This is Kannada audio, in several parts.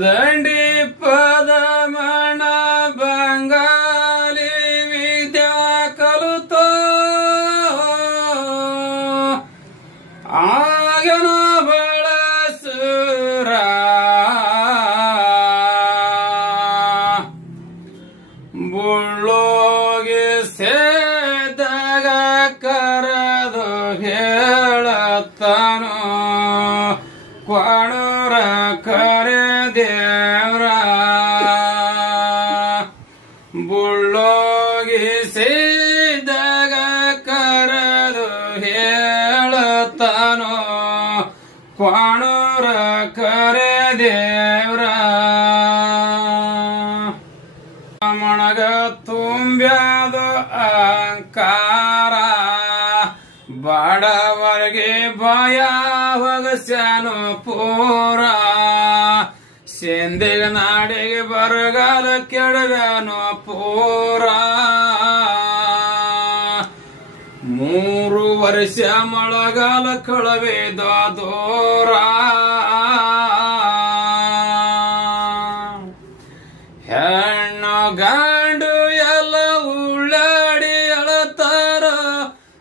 ದಂಡಿ ಪದಮಣ ಬಂಗಾಲಿ ವಿದ್ಯಾ ಕಲುತೋ ಆಗನ ಬಳಸುರ ಬುಳ್ಳೋಗಿ ಸೇದಾಗ ಕರೆದು ಹೇಳತ್ತಾನೋ ಕ್ವಾಣೂರ ಕರೆ ದೇವ್ರ ಬುಳ್ಳೋಗಿ ಸೇದಾಗ ಕರೆದು ಹೇಳತ್ತಾನೋ ಕ್ವಾಣೂರ ಕರೆ ದೇವ್ರ ಮಣಗ ತುಂಬ್ಯಾದ ಅಹಂಕಾರ ಬಡವರಿಗೆ ಭಯ ಹೊಗಸ್ಯಾನು ಪೂರ ಸಿಂಧಿಗ ನಾಡಿಗೆ ಬರಗಾಲ ಕೆಡವ್ಯಾನು ಪೂರ 3 ವರ್ಷ ಮಳೆಗಾಲ ಕಳವೇದ ದೂರ ಹೆಣ್ಣು ಗಂಡು ಎಲ್ಲ ಉಳ್ಳಾಡಿ ಅಳತಾರ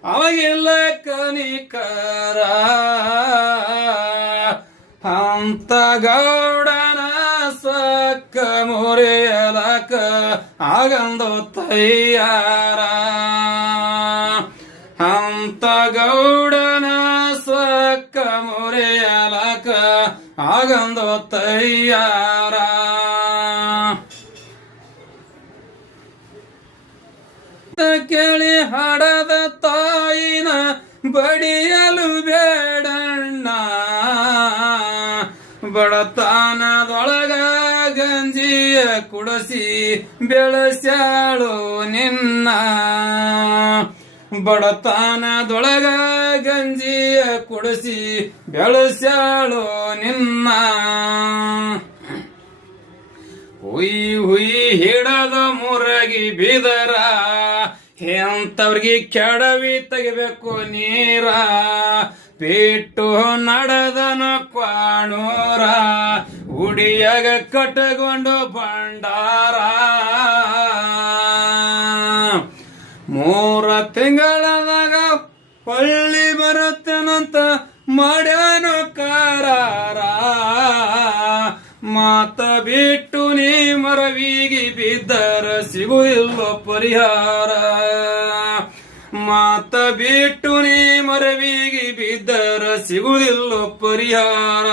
ಅವಾಗಿಲ್ಲ ಕನಿಕರ ಅಂತ ಗೌಡನ ಸಕ್ಕ ಮುರಿಯಲಕ ಆಗಂದು ತಯ್ಯಾರ ಅಂತ ಗೌಡನ ಸಕ್ಕ ಮುರಿಯಲಕ ಆಗಂದು ತಯ್ಯಾರ ಕೇಳಿ ಹಡದ ತಾಯಿನ ಬಡಿಯಲು ಬೇಡಣ್ಣ ಬಡತನದೊಳಗ ಗಂಜಿಯ ಕುಡಸಿ ಬೆಳೆಸ್ಯಾಳು ನಿನ್ನ ಬಡತನದೊಳಗ ಗಂಜಿಯ ಕುಡಸಿ ಬೆಳೆಸ್ಯಾಳು ನಿನ್ನ ಹುಯ್ ಹುಯ್ ಹಿಡದ ಮುರಗಿ ಬಿದರ ಎಂತವ್ರಿಗೆ ಕೆಡವಿ ತೆಗಿಬೇಕು ನೀರ ಬಿಟ್ಟು ನಡೆದನ ಕ್ವಾಣೂರ ಉಡಿಯಾಗ ಕಟ್ಟಗೊಂಡು ಭಂಡಾರ 3 ತಿಂಗಳದಾಗ ಹೊಳ್ಳಿ ಬರುತ್ತೇನಂತ ಮಾಡ್ಯಾನು ಕಾರಾರ ಮಾತ ಬಿಟ್ಟು ನೀ ಮರವಿಗೆ ಬಿದ್ದರ ಸಿಗುವುದಿಲ್ಲ ಪರಿಹಾರ ಮಾತ ಬಿಟ್ಟು ನೀ ಮರವಿಗೆ ಬಿದ್ದರ ಸಿಗುವುದಿಲ್ಲ ಪರಿಹಾರ